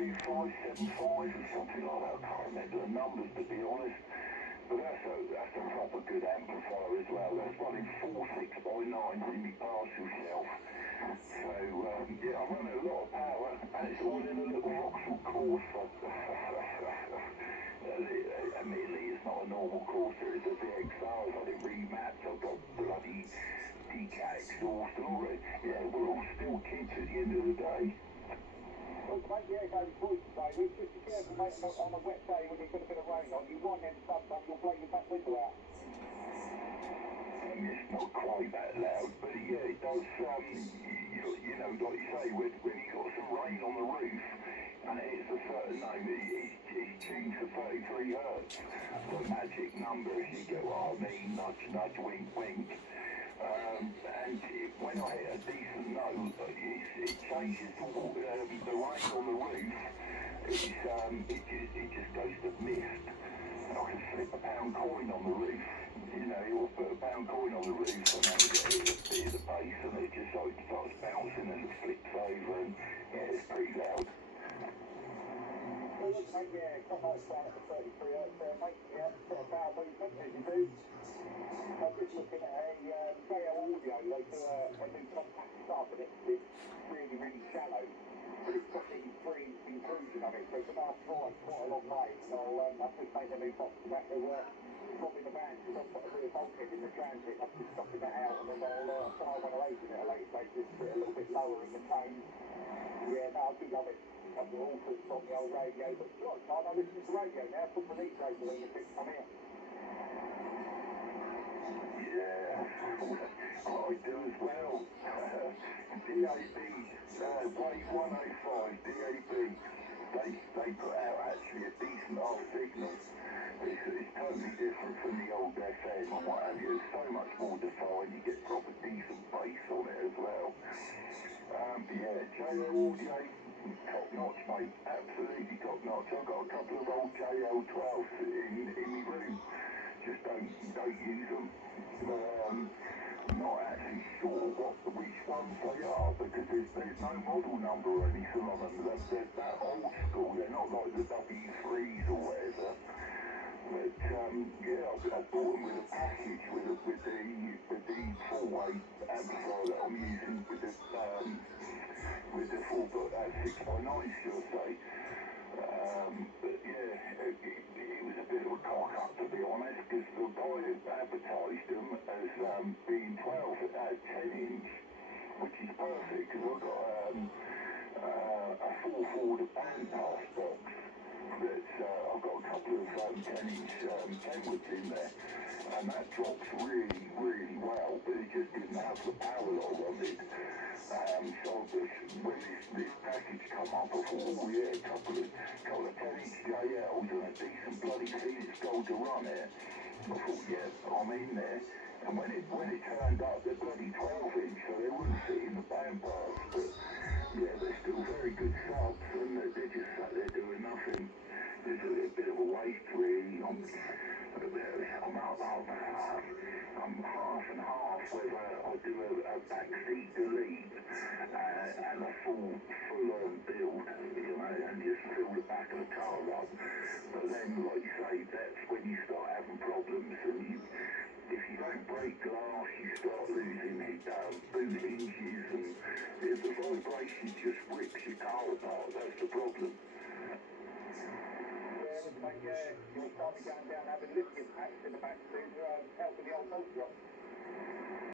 2575 or something like that. I can't remember the numbers, to be honest. But that's a proper good amplifier as well. That's running 4 6x9s in my partial shelf. So, yeah, I run a lot of power, and it's all in a little Vauxhall Corsa. Admittedly, it's not a normal Corsa, it's a VXR. I've had it remapped, I've got bloody decat exhaust and all that. Yeah, we're all still kids at the end of the day. Well, mate, yeah, go through today. We're just be careful, mate, on a wet day when you've got a bit of rain on. You wind them subs up, you'll blow your back window out. It's not quite that loud, but yeah, it does, you know, like you say, when you got some rain on the roof, and it hits a certain note, it tunes to 33 hertz. The magic number, if you get what I mean, nudge, nudge, wink, wink. And when I hit a decent note, it changes to the rain on the roof. It just goes to mist. And I can slip a pound coin on the roof. You know, you'll put a pound coin on the roof and then get a bit of the bass and it just like starts bouncing and it flips over and yeah, it's pretty loud. Well, look, mate, yeah, got nice down at the 33 hertz there, mate. Yeah, bit of power movement, as you do. I'm just looking at a JL Audio. They do a new compact sub and it's really, really shallow. But it's got the free intrusion of it, so it's a nice drive, quite a long way. So I've just made a new box to that to in the van, because I've got a real bulkhead in the transit. I'm just stopping that out and then I'll try one of those at a later stage, just a little bit lower in the tone. Yeah, no, I do love it. A couple of alters on the old radio, but a lot of time I listen to radio now, put my knees over the things come here. Yeah, I do as well. DAB, Wave 105, DAB. They put out actually a decent old signal. It's totally different from the old FM and what have you. It's so much more defined. You get proper decent bass on it as well. Yeah, JL Audio, top notch, mate. Absolutely top notch. I've got a couple of old JL12s in my room. Just don't use them. I'm not actually sure which ones they are because there's no model number or anything on them. They're that old school. They're not like the W3s or whatever. But yeah, I bought them with a package with the 4-way amplifier that I'm using with the 6x9, should I say. But yeah, it was a bit of a cock up, to be honest, because the guy advertised them as being 12 at 10-inch, which is perfect because I've got a 4-forward band pass box that I've got a couple of 10-inch Kenwoods in there, and that drops really, really well, but it just didn't have the power that I wanted. So when this package come up, I thought, oh yeah, a couple of 10-inch JLs and a decent bloody Phoenix Gold to run it. I thought, yeah, I'm in there. And when it turned up, they're bloody 12-inch, so they wouldn't fit in the band pass. But yeah, they're still very good subs, and they're just sat there doing nothing. There's a bit of a waste, really. I'm half and half whether I do a backseat delete and a full-on build, you know, and just fill the back of the car up. But then, like you say, that's when you start having problems, and if you don't break glass, you start losing boot hinges, and the vibration just rips your car apart. That's the problem. Yeah, you'll start me going down having lithium packs in the back to help with the old motor drop.